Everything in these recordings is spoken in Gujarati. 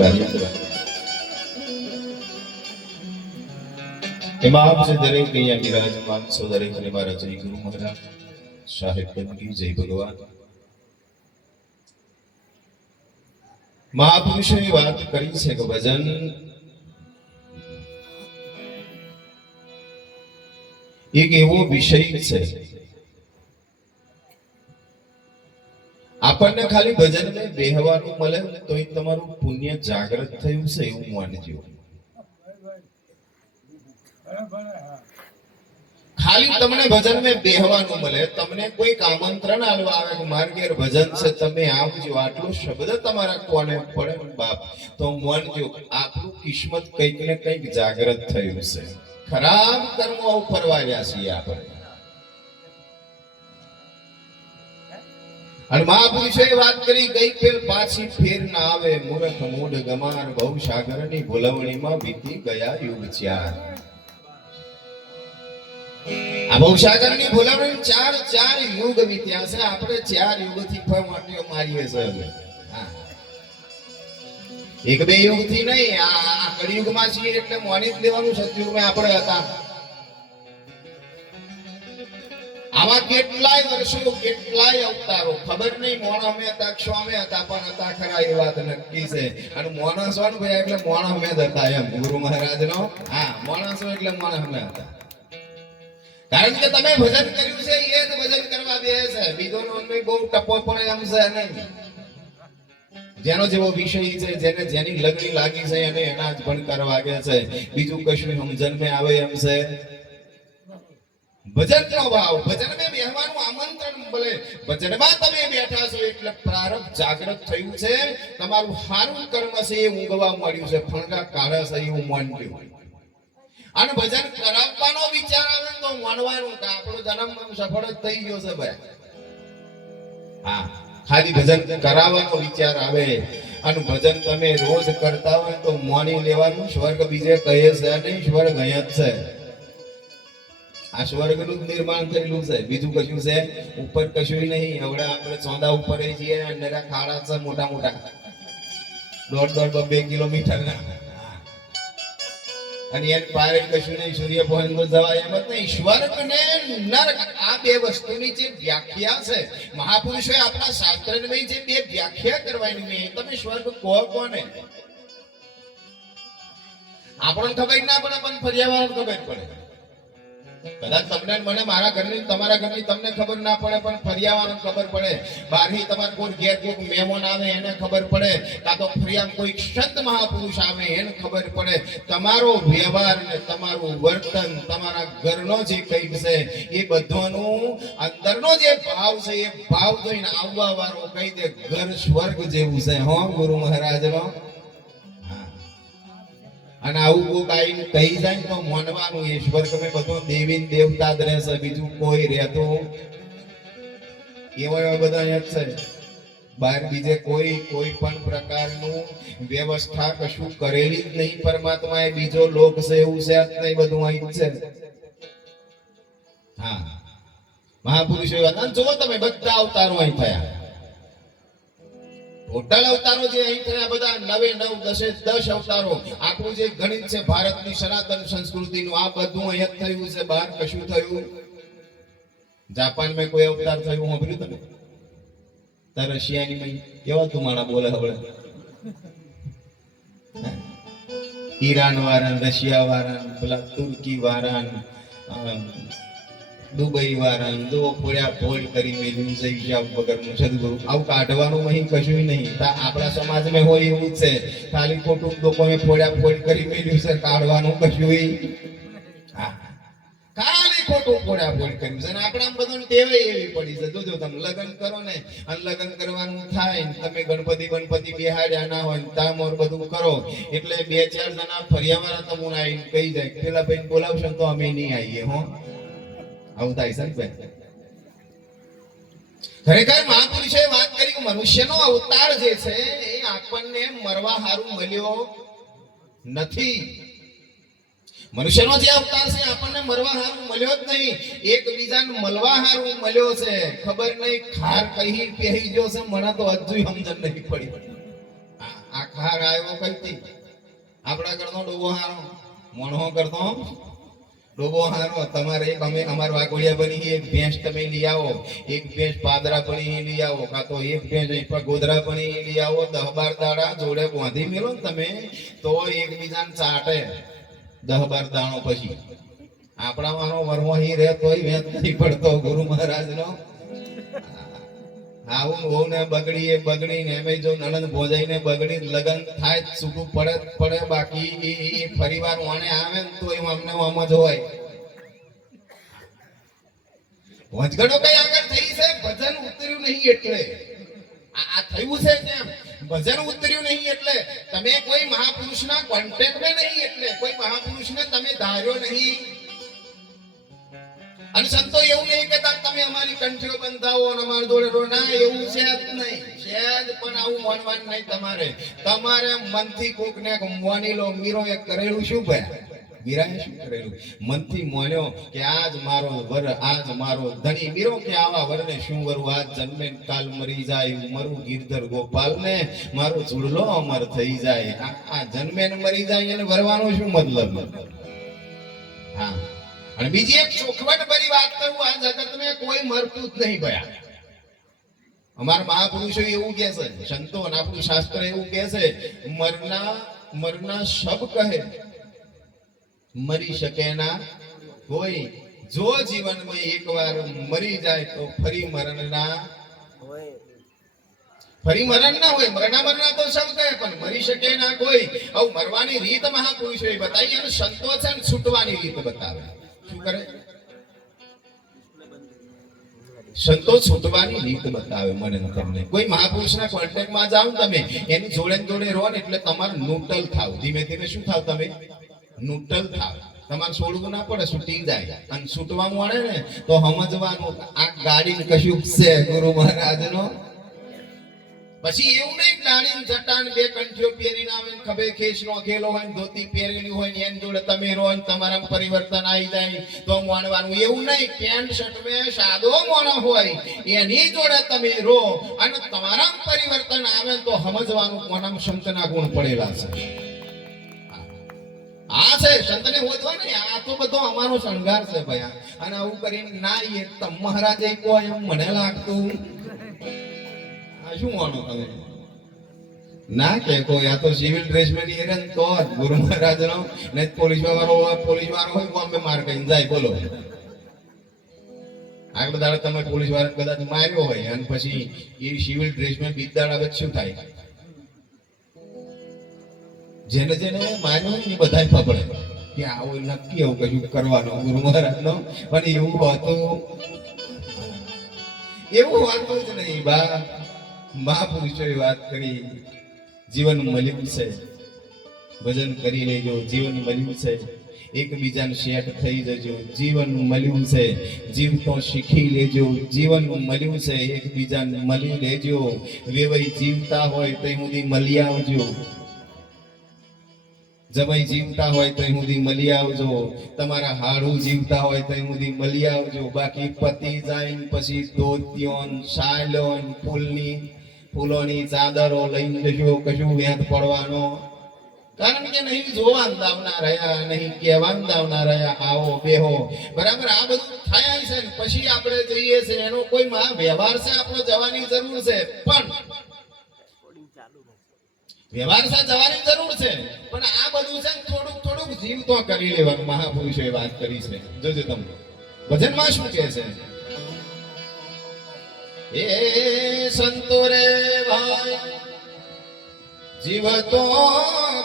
કાર્યક્રમ એમાં આપ જે દરેક અહીંયા બિરાજમાન છો દરેક અને મારા જય ગુરુ મહારાજ સાહેબ બંદગી જય ભગવાન મહાપુરુષોએ વાત કરી છે કે ભજન એક એવો વિષય છે આપણને ખાલી ભજનને બેહવાનું મળે તો એ તમારું પુણ્ય જાગૃત થયું છે એવું માનજો. ખાલી તમને ભજનમાં બેહવાનું મળે, તમને કોઈ આમંત્રણ આલવા આવે કે માર ઘેર ભજન છે તમે આવજો, આટલો શબ્દ તમારા કોને પડે બાપ તો માનજો આપણું કિસ્મત કંઈક ને કંઈક જાગૃત થયું છે. ખરાબ કર્મો ફરવાયા છીએ આપણે. અને મહાપુરુષોએ વાત કરી ગઈ ફેર પાછી ફેર ના આવે, મૂર્ખ મૂઢ ગમાર ભવ સાગરની ભૂલવણીમાં વીતી ગયા યુગ ચાર. આ ભવ સાગરની ભૂલવણી ચાર યુગ વીત્યા છે. આપણે 4 યુગથી ફમાટીઓ મારીએ છે. એક બે યુગ થી નહીં, આ કળિયુગમાં છીએ એટલે માની જ લેવાનું. સતયુગમાં આપણે હતા. આવા કેટલાય વર્ષો કેટલાય અવતારો ખબર નહીં મોણ અમે હતા ક્ષમે હતા પણ હતા ખરા એ વાત નક્કી છે. અને મોણસ હોય ભાઈ એટલે મોણ અમે જ હતા એમ ગુરુ મહારાજ નો. હા, મોણસ હોય એટલે મોણ અમે હતા. કારણ કે તમે ભજન કર્યું છે એ જ ભજન કરવા દે છે. બીજો નો બહુ ટપો પડે એમ છે નહીં. જેનો જેવો વિષય છે, જેને જેની લગણી લાગી છે એને એના જ પણ કરવા છે. બીજું કશું સમજણ માં આવે એમ છે. ભજન નો ભાવ, ભજન માં બેહવાનું આમંત્રણ મળે. ભજનમાં તમે બેઠા છો એટલે પ્રારબ્ધ જાગૃત થયું છે. તમારું સારું કર્મ છે એ ઊંઘવા મળ્યું છે, ફણગા કાઢે છે એવું માન્યું. અને ભજન કરાવવાનો વિચાર આવે તો માનવાનું કે આપણો જન્મ સફળ જ થઈ ગયો છે ભાઈ. હા, ખાલી ભજન કરાવવાનો વિચાર આવે અને ભજન તમે રોજ કરતા હોય તો માની લેવાનું સ્વર્ગ બીજે કહે છે નહીં, સ્વર્ગ અહીંયા જ છે. આ સ્વર્ગનું જ નિર્માણ કરેલું છે, બીજું કશું છે ઉપર કશું નહીં. હવે આપણે ચોંદા ઉપર છીએ, અંદરના ખાડા છે મોટા મોટા 1.5-2 કિલોમીટર ના. અને એન પારે કશું નહીં, સૂર્ય પવન તો જવાય એમ જ નહીં. સ્વર્ગ ને નરક આ બે વસ્તુની જે વ્યાખ્યા છે મહાપુરુષોએ આપણા શાસ્ત્રમાં જે બે વ્યાખ્યા કરવાની મેં તમે સ્વર્ગ કહો કોને? આપણને ખબર ના પડે પણ પર્યાવરણ ખબર પડે. કદાચ તમને મને મારા ઘરની તમારા ઘરની તમને ખબર ના પડે પણ પર્યાવરણ ખબર પડે. બહારથી તમારે કોઈ ઘેર કોઈ મહેમાન આવે એને ખબર પડે, કાં તો ફરિયામાં કોઈ સંત મહાપુરુષ આવે એને ખબર પડે. તમારો વ્યવહાર ને તમારું વર્તન તમારા ઘરનો જે કંઈક છે એ બધાનું અંદરનો જે ભાવ છે એ ભાવ જોઈને આવવા વાળો કહી દે ઘર સ્વર્ગ જેવું છે. હો ગુરુ મહારાજનો. અને આવું કોક આવીને કહી જાય તો માનવાનું એ સ્વર્ગ મેં બધું દેવી દેવતા જ રહેશે, બીજું કોઈ રહેતો એવા બધા જ છે. બહાર બીજે કોઈ પણ પ્રકારનું વ્યવસ્થા કશું કરેલી જ નહીં. પરમાત્મા એ બીજો લોક છે એવું છે જ નહીં, બધું અહીં છે. હા, મહાપુરુષો જો તમે બધા અવતારો અહીં થયા, ટોટલ અવતારો જે અહીં થયા બધા 9 10 અવતારો. આપણું જે ગણિત છે ભારતની સનાતન સંસ્કૃતિનું આ બધું અહીંયા થયું છે. બહાર કશું થયું? જાપાનમાં કોઈ અવતાર થયું સાંભળ્યું તમે? રશિયાની કેવા તુમાણા બોલે હવે. ઈરાન વાળા, રશિયા વાળા, પેલા તુર્કી વાળા, દુબઈ વાળા દો ફોડ્યા ફોડ કરી મેળવ્યું છે હિસાબ વગરનું સદગુરુ. આવું કાઢવાનું અહીં કશું નહીં. આપણા સમાજમાં હોય એવું છે, ખાલી ખોટું લોકોએ ફોડ્યા ફોડ કરી મેળવ્યું છે, કાઢવાનું કશું ખાલી ખોટું ફોડ્યા ફોડ કર્યું છે. અને આપણા બધું ટેવે એવી પડી છે. જોજો તમે લગ્ન કરો ને અને લગ્ન કરવાનું થાય ને તમે ગણપતિ બેહાડ્યા ના હોય તામ ઓર બધું કરો એટલે 2-4 જણા ફરિયાવાળા તમને આવીને કહી જાય પેલા ભાઈ બોલાવશો તો અમે નહીં આવીએ. હો, આવું થાય છે ને. ખરેખર મહાપુરુષોએ વાત કરી કે મનુષ્યનો અવતાર જે છે એ આપણને મરવા હારું મળ્યો નથી. મનુષ્યનો જે અવતાર છે આપણને મરવા હારું મળ્યો જ નહીં, એકબીજાને મળવા હારું મળ્યો છે. ખબર નહીં ખાર કહી પહેરી ગયો છે, મને તો હજુ સમજણ નહીં પડી. આ હાર આવ્યો કઈથી આપણા કરતો ડોબો હારો મોણો કરતો ડોબો હારો તમારે એક અમે અમાર વાઘોડિયા બની એક ભેંસ તમે લઈ આવો એક ભેંસ પાદરા બની લઈ આવો કાં તો એક ભેંસ ગોધરા બની લઈ આવો 10-12 દાડા જોડે બાંધી મેલો ને તમે તો એકબીજાને ચાટે 10-12 દાણો પછી આપણા માનો વરમોહી રહે તોય વેત નથી પડતો ગુરુ મહારાજ નો આવું બહુ ને બગડી ને એમ જો નણંદ ભોજાઈ ને બગડી લગન થાય છૂટું પડે બાકી ફરીવાર વાણે આવે ને તો એમ અમને આમ જ હોય વંચગડો કઈ આગળ થઈ છે ભજન ઉતર્યું નહીં એટલે આ થયું છે કેમ ભજન ઉતર્યું નહીં એટલે તમે કોઈ મહાપુરુષના કોન્ટેક્ટમાં નહીં એટલે કોઈ મહાપુરુષને તમે ધાર્યો નહીં અને સંતો એવું નહીં કહેતા તમે અમારી કંઠીઓ બંધાવો અને અમાર જોડે ના એવું છે જ નહીં શેદ પણ આવું માનવાનું નહીં તમારે મનથી કોકને મોની લો મીરો એ કરેલું શું ભયા મીરાએ શું કરેલું મનથી મોન્યો કે આજ મારો વર આજ મારો ધણી મીરો કે આવા વરને શું વરું આજ જન્મે કાલ મરી જાય મરું ગિરધર ગોપાલ ને મારો ચૂડલો અમર થઈ જાય આ જન્મે ને મરી જાય એને વરવાનો શું મતલબ હા અને બીજી એક ચોખવટ ભરી વાત કરું આ જગતમાં કોઈ મરતું જ નહીં ભયા અમારા મહાપુરુષો એવું કહે છે સંતો અને આપણું શાસ્ત્ર એવું કહે છે મરના સબ કહે મરી શકે ના કોઈ જો જીવનમાં એકવાર મરી જાય તો ફરી મરણ ના હોય મરણા તો સબ કહે પણ મરી શકે ના કોઈ આવું મરવાની રીત મહાપુરુષોએ બતાવી અને સંતો છે ને છૂટવાની રીત બતાવે શું કરે સંતો છૂટવાની રીત બતાવે મને તમને કોઈ મહાપુરુષના કોન્ટેક્ટમાં જાવ તમે એની જોડે રહો ને એટલે તમારે ન્યુટ્રલ થાવ ધીમે ધીમે શું થાવ તમે ન્યુટ્રલ થાવ તમારે છોડવું ના પડે છૂટી જાય અને છૂટવા મળે ને તો સમજવાનું આ ગાડી કશું છે ગુરુ મહારાજ નો પછી એવું નહીં ગાડી જટાન બે કંઠીઓ પહેરીને આવે ખભે ખેસ નો ખેલો હોય ધોતી પહેરેલી હોય ને એની જોડે તમે રહો ને તમારા પરિવર્તન આવી જાય તો માનવાનું એવું નહીં પેન્ટ શર્ટ મેં સાદો મોણો હોય એની જોડે તમે રહો અને તમારા પરિવર્તન આવે તો સમજવાનું કોનામ સંતના ગુણ પડેલા છે આ છે સંતને હોદવા નહીં આ તો બધો અમારો શણગાર છે ભયા અને આવું કરીને ના એ મહારાજે કોઈ એમ મને લાગતું શું માનો તમે ના કે કોઈ આ તો સિવિલ ડ્રેસ માં નીકળે ને તો ગુરુ મહારાજ નો ને પોલીસ વાળો હોય બોમ્બે માર કઈ જાય બોલો આગળ દાડે તમે પોલીસ વાળા કદાચ માર્યો હોય અને પછી એ સિવિલ ડ્રેસ માં બીજદાડ આવે શું થાય જેને માર્યો હોય ને બધા ફફડે કે આવું નક્કી એવું કશું કરવાનું ગુરુ મહારાજ નો પણ એવું હોતું જ નહીં બા મહાપુરુષોએ વાત કરી જીવન મળ્યું છે ભજન કરી લેજો જીવન મળ્યું છે એકબીજાને સેટ થઈ જજો જીવન મળ્યું છે જીવતો શીખી લેજો જીવન મળ્યું છે એકબીજાને મળી લેજો વેવાઈ જીવતા હોય તો સુધી મળી આવજો જમાઈ જીવતા હોય તો સુધી મળી આવજો તમારા હાડું જીવતા હોય તો સુધી મળી આવજો બાકી પતિ જાય પછી ધોતિયોન શાલોન ફૂલોની ચાદરો લઈને જજો કશું વેત પડવાનો કારણ કે નહીં જોવાન દાવના રહ્યા નહીં કહેવાન દાવના રહ્યા આવો બેહો બરાબર આ બધું થાય છે ને પછી આપણે જઈએ છે એનો કોઈ વ્યવહાર છે આપણો જવાની જરૂર છે પણ વ્યવહાર સાથે જવાની જરૂર છે પણ આ બધું છે થોડુંક જીવતો કરી લેવાનું મહાપુરુષોએ વાત કરી છે જોજો તમે ભજનમાં શું કહે છે એ સંતો રે ભાઈ જીવતો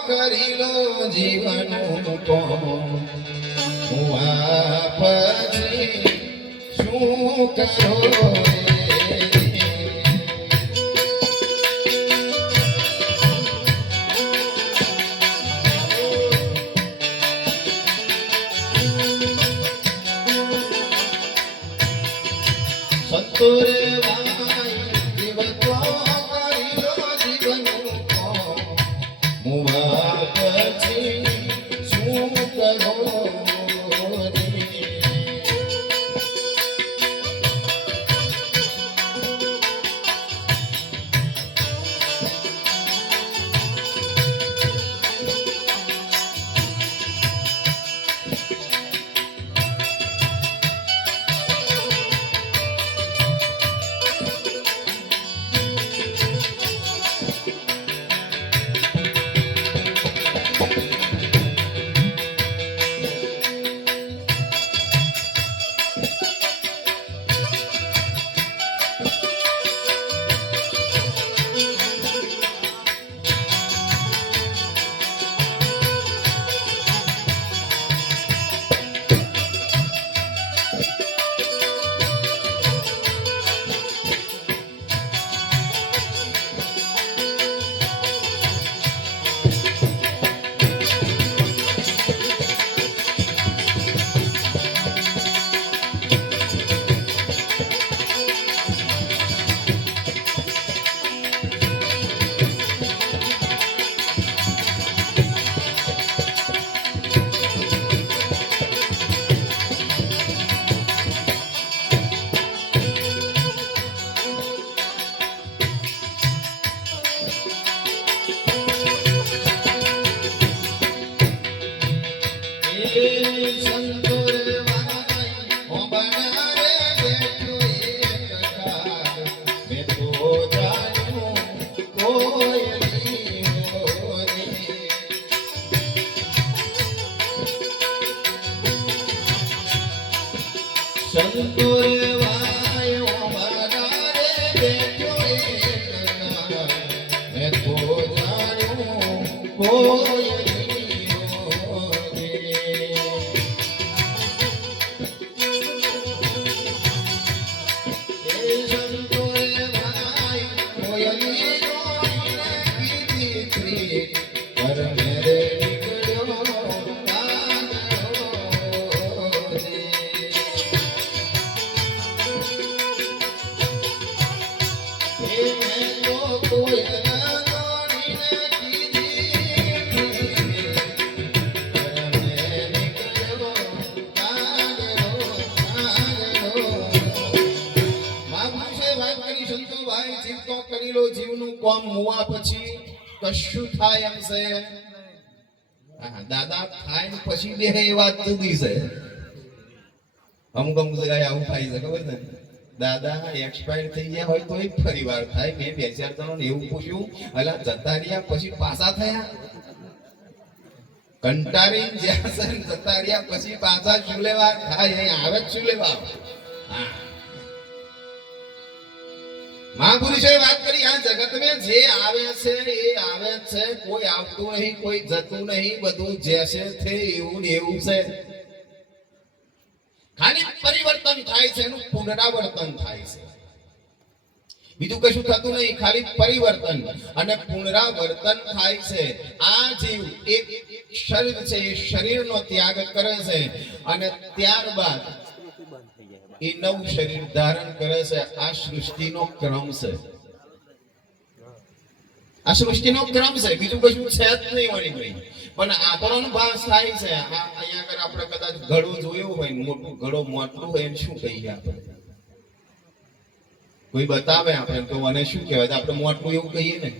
કરી લો જીવન તો પછી શું કરો સંતોરે ભાઈ જીવતો કરી લો જીવન મુવા પછી શું કરો કશું થાય એમ છે. દાદા થાય ને પછી બે એ વાત જુદી છે. અમુક અમુક જગ્યાએ આવું થાય છે ખબર ને, દાદા એક્સપાયર થઈ ગયા હોય તો ફરી વાર થાય. મેં બે ચાર જણો એવું પૂછ્યું, અલા જતા રહ્યા પછી પાછા થયા? કંટાળી જ્યાં જતા રહ્યા પછી પાછા શું લેવા થાય? અહીં આવે જ શું લેવા? હા, મહાપુરુષોએ વાત કરી આ જગતમાં જે આવે છે એ આવે છે, કોઈ આવતું નહીં, કોઈ જતું નહીં, બધું જેસે છે એવું ને એવું છે. ખાલી પરિવર્તન થાય છે, એનું પુનરાવર્તન થાય છે, બીજું કશું થતું નહીં. ખાલી પરિવર્તન અને પુનરાવર્તન થાય છે. આ જીવ એક શરીર છે, એ શરીરનો ત્યાગ કરે છે અને ત્યારબાદ એ નવું શરીર ધારણ કરે છે. આ સૃષ્ટિનો ક્રમ છે, આ સૃષ્ટિનો ક્રમ છે, બીજું કશું છે જ નહીં વળી ભાઈ. પણ આપણો ભાસ થાય છે. અહીંયા આગળ આપણે કદાચ ઘડો જોયો હોય, મોટું ઘડો મોટું હોય એમ શું કહીએ આપણે? કોઈ બતાવે આપણે તો મને શું કહેવાય? આપણે મોટું એવું કહીએ ને,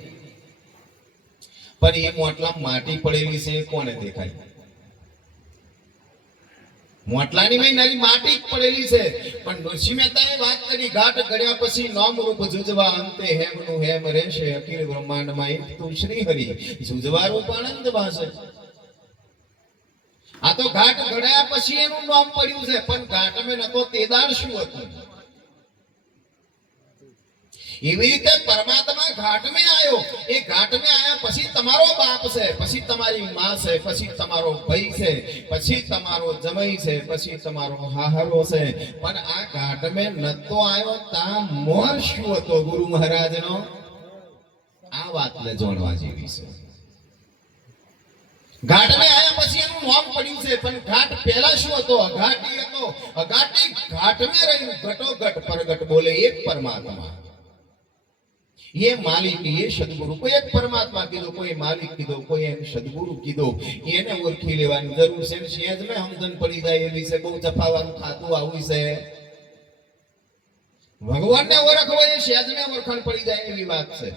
પણ એ મોટલા માટી પડેલી છે એ કોને દેખાય? મોટલાની મેં નાની માટી પડેલી છે. પણ નરસિંહ મહેતાએ વાત કરી, ઘાટ ઘડ્યા પછી નામ રૂપ જુજવા અંતે હેમનું હેમ રહેશે, અખિલ બ્રહ્માંડમાં એક તું શ્રી હરિ જુજવા રૂપ આનંદ વાસે. આ તો ઘાટ ઘડ્યા પછી એનું નામ પડ્યું છે, પણ ઘાટમાં નતો તેદાર શું હતું? એવી રીતે પરમાત્મા ઘાટમાં આવ્યો. એ ઘાટમાં આવ્યા પછી તમારો બાપ છે, પછી તમારી માં છે, પછી તમારો ભાઈ છે, પછી તમારો જમાઈ છે, પછી તમારો હાહરો છે. પણ આ ઘાટમાં નતો આવ્યો તા મોર શું હતો ગુરુ મહારાજનો? આ વાતને જાણવા જેવી છે. ઘાટમાં આવ્યા પછી એનું નામ પડ્યું છે, પણ ઘાટ પહેલા શું હતો? અઘાટી હતો. અઘાટી ઘાટમાં રહ્યું, ઘટોઘટ પરગટ બોલે એક પરમાત્મા. ये मालिक ये सदगुरु, कोई एक परमात्मा कीधो, कोई मालिक कीधो, कोई एक सदगुरु कीधो. એને ઓળખી લેવાની જરૂર છે. સેજ મે સમજણ પડી જાય એવી છે. બહુ જફાવાનું ખાતું આવું છે. ભગવાનને ઓળખવો એ સેજ મે ઓળખાણ પડી જાય એવી વાત છે.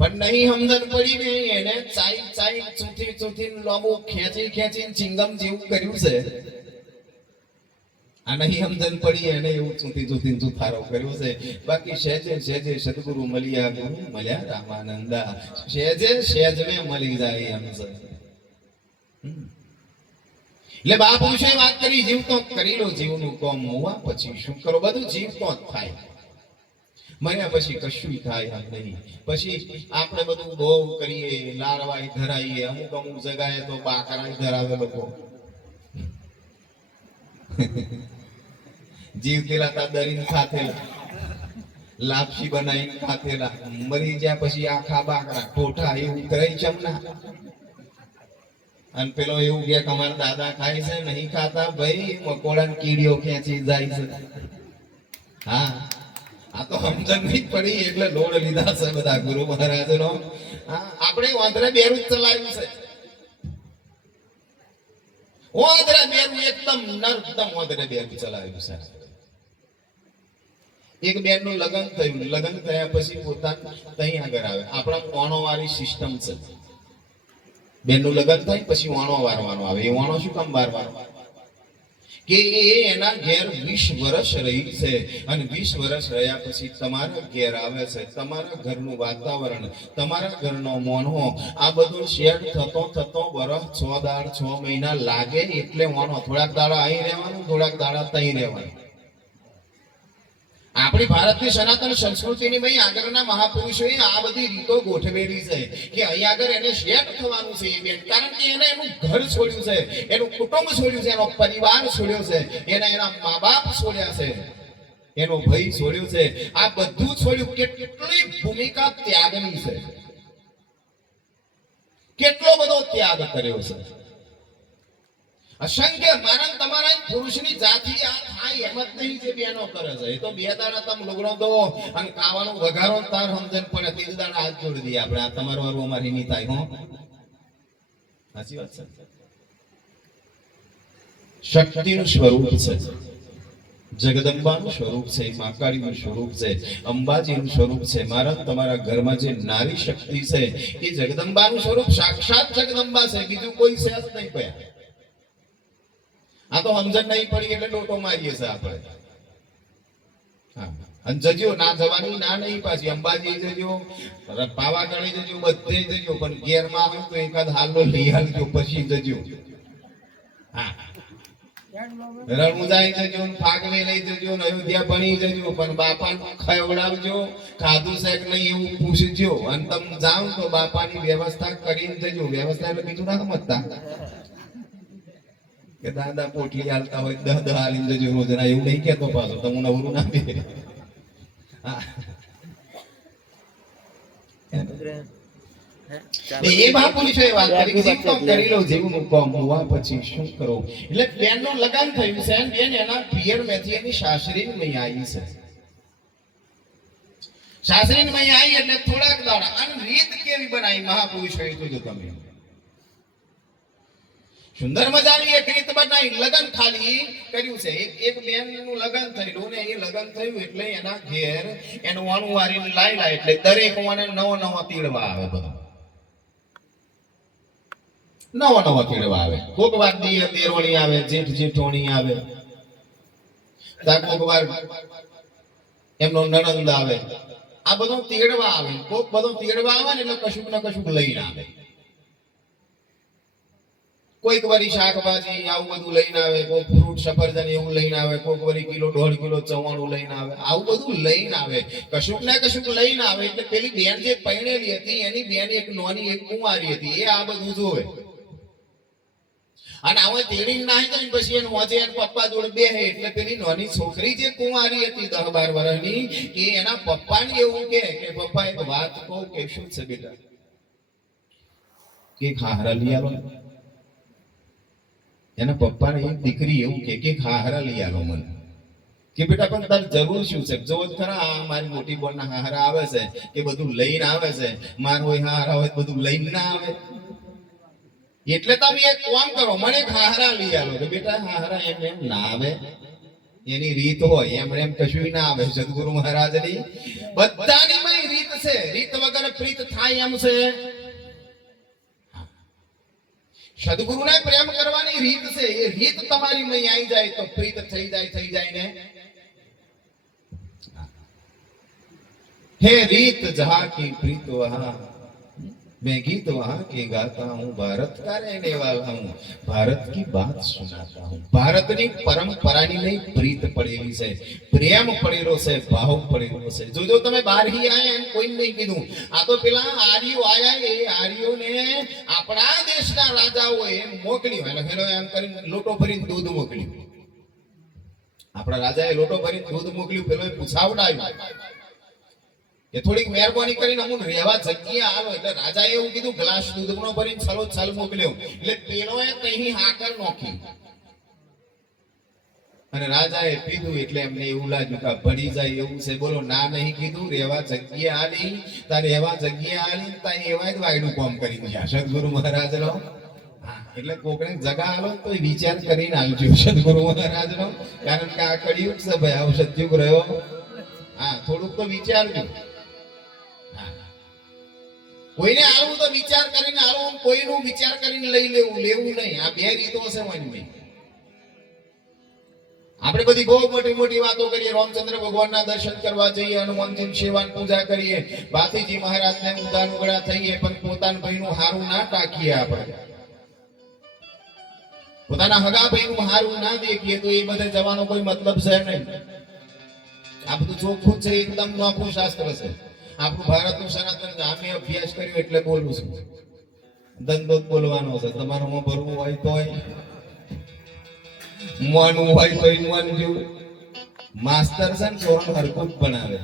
પણ નહીં સમજણ પડી ને એને ચાઈ ચાઈ ચૂંથી ચૂંથી લોબો ખેંચી ખેંચી ચિંગમ જેવું કર્યું છે. આ નહીં સમજણ પડી એને એવું ચૂંથી થારો કર્યો છે. બાકી સહેજે સહેજે સદગુરુ મળ્યા, ગુરુ મળ્યા રામાનંદા, સહેજે સહેજ મેં મળી જાય એમ છે. એટલે મહાપુરુષોએ વાત કરી, જીવતો કરી લો જીવનું કોમ, મોવા પછી શું કરો, બધું જીવતો જ થાય. મર્યા પછી કશું થાય એમ નહીં. પછી આપણે બધું બહુ કરીએ, લાડવાય ધરાઈએ, અમુક અમુક જગાએ તો બાકરાય ધરાવે લોકો. જીવતેલા તા દરીને ખાતેલા, લાપસી બનાવીને ખાતેલા, મરી ગયા પછી આખા બાકરા ઠોઠા એવું કરે ચમના. અને પેલો એવું કે અમારા દાદા ખાય છે, નહીં ખાતા ભાઈ, મકોડા કીડીઓ ખેંચી જાય છે. હા, આ તો સમજણ નહીં પડી એટલે લોડ લીધા છે બધા ગુરુ મહારાજ નો. આપણે વાંદરે બેરું ચલાવ્યું છે. વાંદરે બેરું એકદમ નરદમ વાંદરે બેરું ચલાવ્યું છે. એક બેન નું લગ્ન થયું, લગ્ન થયા પછી પોતાનું ત્યાં આગળ આવે. આપણા વાણો વાળી સિસ્ટમ છે. બેન નું લગ્ન થાય પછી વાણો વારવાનો આવે. એ વાણો શું કામ વારવાનો? કે એના ઘેર 20 વર્ષ રહી છે, અને 20 વર્ષ રહ્યા પછી તમારા ઘેર આવે છે. તમારા ઘરનું વાતાવરણ, તમારા ઘરનો મોણો, આ બધું શેર થતો થતો વર્ષ 6 દાડ 6 મહિના લાગે. એટલે મોણો થોડાક દાડા અહીં રહેવાનું, થોડાક દાડા ત્યાં રહેવાનું. આપણી ભારતની સનાતન સંસ્કૃતિની ભાઈ આગળના મહાપુરુષોએ આ બધી રીતો ગોઠવેલી છે કે અહીં આગળ એને સેટ થવાનું છે. કારણ કે એને એનું ઘર છોડ્યું છે, એનું કુટુંબ છોડ્યું છે, એનો પરિવાર છોડ્યો છે, એના મા બાપ છોડ્યા છે, એનો ભાઈ છોડ્યો છે. આ બધું છોડ્યું. કેટલી ભૂમિકા ત્યાગની છે, કેટલો બધો ત્યાગ કર્યો છે. અસંખ્ય માનવ તમારા પુરુષની જાતિ આ થાય એમ જ નહીં જે બેનો કરે છે. એ તો બે દાડા તમે લુગડો દો અને ખાવાનું વઘારો તાર સમજણ પડે, ત્રીજ દાડા હાથ જોડી દઈએ આપણે. આ તમારું વારું અમારી નહીં થાય. હો, સાચી વાત છે. શક્તિનું સ્વરૂપ છે, જગદંબાનું સ્વરૂપ છે, મહાકાળીનું સ્વરૂપ છે, અંબાજીનું સ્વરૂપ છે. મારા તમારા ઘરમાં જે નારી શક્તિ છે એ જગદંબાનું સ્વરૂપ, સાક્ષાત જગદંબા છે, બીજું કોઈ છે જ નહીં પડ્યા. આ તો સમજણ નહીં પડી એટલે ડોટો મારીએ છે આપણે. અને જજો ના જવાની ના નહીં, પાછી અંબાજી જજો, પાવાગઢ જજો, બધે જજો, પણ ઘેરમાં આવે તો એકાદ હાલો લઈ હાલજો પછી જજો. હા, રણુજાઈ જજો, ફાગવે લઈ જજો, અયોધ્યા બની જજો, પણ બાપાનું ખવડાવજો, ખાધું શેક નહીં એવું પૂછજો. અને તમે જાઓ તો બાપાની વ્યવસ્થા કરીને જજો. વ્યવસ્થા એટલે બીજું ના સમજતા કે દાદા પોટલી હાલતા હોય 10 હાલીને જજો રોજના, એવું નહીં કેતો પાછો. તમને નવરું ના બે. એ મહાપુરુષોએ વાત કરી, જીવતો કરી લો જીવનું કોમ, હોવા પછી શું કરો. એટલે બેનનું લગ્ન થયું છે, બેન એના પિયરમાંથી એની સાસરીની મઈ આવી છે. સાસરીની મઈ આવી એટલે થોડાક દાડા. અને રીત કેવી બનાવી મહાપુરુષોએ જોજો તમે. સુંદર મજાની એક રીત બનાવી. લગ્ન ખાલી કર્યું છે. એક બેન નું લગ્ન થયું ને એ લગ્ન થયું એટલે એના ઘેર એનું વાણું વારીને લાયલા. એટલે દરેક વાને નવા તીડવા આવે. બધા નવા તીડવા આવે. કોક વાર દેરવણી આવે, જેઠ જેઠોણી આવે, કોક વાર એમનો નણંદ આવે. આ બધો તીડવા આવે. કોક બધો તીડવા આવે ને એટલે કશુંક ને કશુંક લઈને આવે. કોઈક વારી શાકભાજી આવું બધું લઈને આવે, કોઈ ફ્રૂટ સફરજન એવું લઈને આવે, કોઈક વારી કિલો 1.5 કિલો ચવાણું લઈને આવે. આવું બધું લઈને આવે, કશુંક ને કશુંક લઈને આવે. એટલે પેલી બેન જે પરણેલી હતી એની બેન એક નાની એક કુંવારી હતી, એ આ બધું જોવે. અને આવો તેડી નાહી જાય પછી એનું મોજે એના પપ્પા જોડે બેહે. એટલે પેલી નાની છોકરી જે કુંવારી હતી 10-12 વર્ષની, એ એના પપ્પાને એવું કે પપ્પા એક વાત કહું. કે શું છે બેટા? કે ખાહરા લઈ આવો. એના પપ્પાને એક દીકરી એવું કે હાહરા લઈ આલો મને. કે બેટા પણ તાર જરૂર શું છે? જો ખરા આ મારી મોટી બોલના હાહરા આવે છે કે બધું લઈને આવે છે, માર હોય હાહરા હોય બધું લઈને ના આવે. એટલે તમે એક કામ કરો, મને એક હાહરા લઈ આલો. કે બેટા હાહરા એમ ના આવે, એની રીત હોય. એમ કશું ના આવે. સદગુરુ મહારાજની બધાની રીત છે. રીત વગર પ્રીત થાય એમ છે. સદગુરુને પ્રેમ કરવાની રીત છે, એ રીત તમારી મય આવી જાય તો પ્રીત થઈ જાય ને। हे रीत जहां की प्रीत वहां, मैं गीत वहां के गाता हूं, भारत का रहने वाला हूं, भारत की बात सुनाता हूं। ભારતની પરંપરાની નહીં પ્રીત પડેલી છે, પ્રેમ પડેલો છે, ભાવ પડેલો છે। જોજો તમે બહાર હી આયા એમ કોઈ નહીં કીધું, આ તો પેલા આર્યો આયા, એ આર્યોને આપણા દેશના રાજાઓએ મોકલ્યો, એટલે હેલો એમ કરીને લોટો ભરીને દૂધ મોકલ્યું। આપણા રાજાએ લોટો ભરીને દૂધ મોકલ્યું, પેલો પૂછાવડાવ્યું કે થોડીક મહેરબાની કરીને અમુન રહેવા જગ્યા આલો, એટલે રાજાએ એવું કીધું ગ્લાસ દૂધનો ભરીને છલો છલ મોકલ્યો, એટલે પેલોએ તહીં હાકર નોખી અને રાજાએ પીધું, એટલે એમને એવું લાગ્યું કે ભળી જાય એવું છે। બોલો ના નહીં કીધું, રહેવા જગ્યા આલી, તારે રહેવા જગ્યા આલી તા એવાય જ વાયડું કામ કરી ગયા સદગુરુ મહારાજનો। એટલે કોકને જગા આલો તો વિચાર કરીને આવજો સદગુરુ મહારાજનો, કારણ કે આ કળિયુગ છે ભાઈ, આવો સતયુગ રહ્યો। હા, થોડુંક તો વિચારજો। કોઈને આવું તો વિચાર કરીને આવું, કોઈનું વિચાર કરીને લઈ લેવું નહીં। આ બે રીતો છે મનમાં। આપણે બધી બહુ મોટી મોટી વાતો કરીએ, રામચંદ્ર ભગવાનના દર્શન કરવા જઈએ, હનુમાનજી સેવાની પૂજા કરીએ, ભાતીજી મહારાજને ઉદાનુગડા થઈએ, પણ પોતાના ભાઈનું હારું ના ટાંકીએ, આપણે પોતાના હગા ભાઈનું હારું ના દેખીએ તો એ બધે જવાનો કોઈ મતલબ છે નહીં। આ બધું ચોખ્ખું છે, એકદમ નોખું શાસ્ત્ર છે આપણું ભારતનું સનાતન। અમે અભ્યાસ કર્યો એટલે બોલું છું, ધંધો બોલવાનો છે। તમારામાં ભરવું હોય તોય, માનવું હોય તોય માનજો। માસ્તર છે ને ચોરણ હરકુટ બનાવે,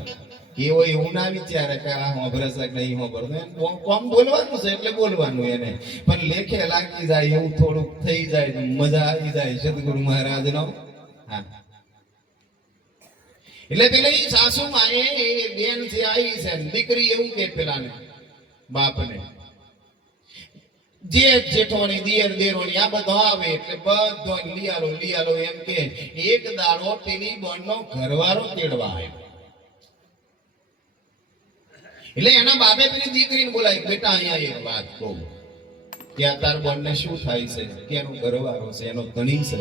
એવો એવું ના વિચારે કે આ હોભરે છે કે નહીં હોભરતો, કોમ બોલવાનું છે એટલે બોલવાનું એને, પણ લેખે લાગી જાય એવું થોડુંક થઈ જાય, મજા આવી જાય સદગુરુ મહારાજનો। હા, એટલે પેલી સાસુ માએ એ બેન જે આવી છે, દીકરી એવું કે પેલાને બાપને, જે જેઠોણી દિયર દેરોણી આ બધો આવે એટલે બધો લીયાલો એમ કે એક દાડો પેલી બોનનો ઘરવાળો તેડવા આવ્યો, એટલે એના બાપે પેલી દીકરીને બોલાવી, બેટા અહીંયા એક વાત કહું, કે આ તાર બોનને શું થાય છે, કે એનો ઘરવાળો છે, એનો ધણી છે,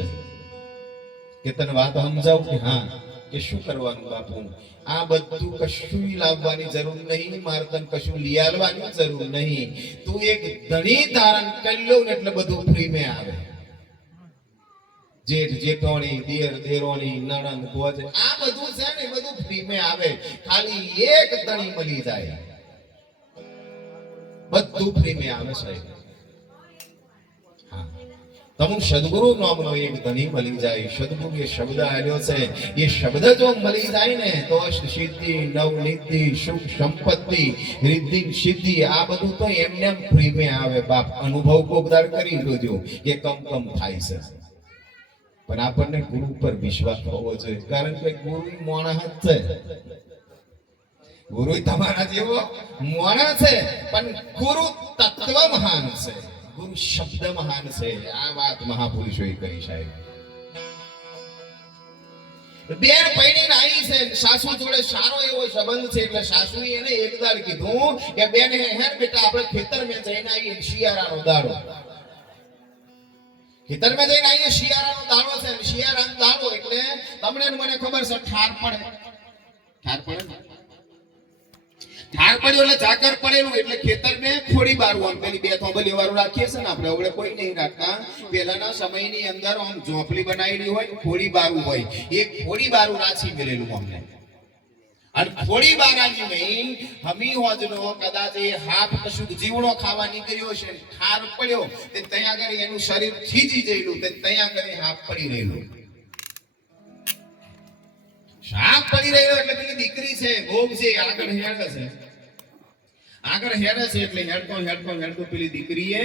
કે તને વાત સમજાવ કે હા, કે શું કરવાનું બાપુ, આ બધું કશું લાવવાની જરૂર નહીં, મારે તને કશું લઈ આવવાની જરૂર નહીં, તું એક ધણી ધારણ કરી લો ને એટલે બધું ફ્રી માં આવે। જેઠ જેઠોણી દિયર દેરોણી નણંદ ભોજ આ બધું છે ને બધું ફ્રી માં આવે, ખાલી એક ધણી મળી જાય, બધું ફ્રી માં આવે સાહેબ। તમુ સદગુરુ નામનો એક ધણી મળી જાય, સદગુરુ એ શબ્દ આવ્યો છે, એ શબ્દ જો મળી જાય ને તો સિદ્ધિ નવનિધિ સુખ સંપત્તિ રિદ્ધિ સિદ્ધિ આ બધું તો એમને ફ્રી માં આવે। બાપ અનુભવ કોકદાર કરી જોજો કે કમ થાય છે, પણ આપણને ગુરુ પર વિશ્વાસ હોવો જોઈએ, કારણ કે ગુરુ મોણસ જ છે, ગુરુ તમારા જેવો મોણસ છે, પણ ગુરુ તત્વ મહાન છે, ગુરુ શબ્દ મહાન છે। આ વાત મહાપુરુષોએ કરી સાહેબ। બેન પૈણીને આવી છે, સાસુ જોડે સારો એવો સંબંધ છે, એટલે સાસુએ એને એક દાડ કીધું કે બેન હે બેટા આપણે ખેતરમાં જઈને આવીએ, શિયાળાનો દાડો, ખેતરમાં જઈને આવીએ, શિયાળાનો દાડો છે, શિયાળાનો દાડો એટલે તમને મને ખબર છે ઠાર પડે, ઠાર પડ્યો એટલે ઝાકર પડેલું, એટલે ખેતરને ખોડી બારવું, પેલી બે થોબલી વાળું રાખીએ છે ને આપણે, હવે કોઈ નહીં રાખતા, પહેલાના સમયની અંદર આમ ઝોપડી બનાવેલી હોય, ખોડી બારું હોય, એ ખોડી બારું રાચી મેલેલું અમને, અને ખોડી બારાની નહીં હમી હોજનો કદાચ એ હાફ કશું જીવડો ખાવા નીકળ્યો છે, ઠાર પડ્યો તે ત્યાં આગળ એનું શરીર થીજી જયેલું, તે ત્યાં આગળ હાફ પડી રહેલું, શાક પડી રહ્યો, એટલે પેલી દીકરી છે ભોગ છે આગળ હેડે છે, એટલે હેડતો પેલી દીકરીએ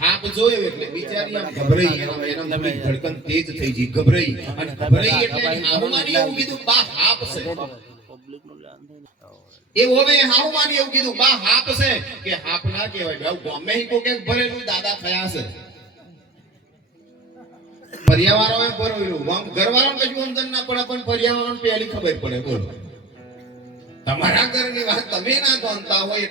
હાપ જોયો, એટલે બિચારી આમ ગભરાઈ, એના ધડકન તેજ થઈ ગઈ, ગભરાઈ, અને ગભરાઈ એટલે હાહુમાની એવું કીધું બા હાપ છે, એ હવે હાહુમાની એવું કીધું બા હાપ છે, કે હાપ ના કહેવાય, ગમે કોકે ભરેલું દાદા થયા છે, પર્યાવાળાએ ભરેલું, ઘરવાળાને કશું સમજણ ના પડે, પણ પર્યાવાળાને પહેલી ખબર પડે। બોલો, તમારા ઘરની વાત તમે ના જાણતા હોય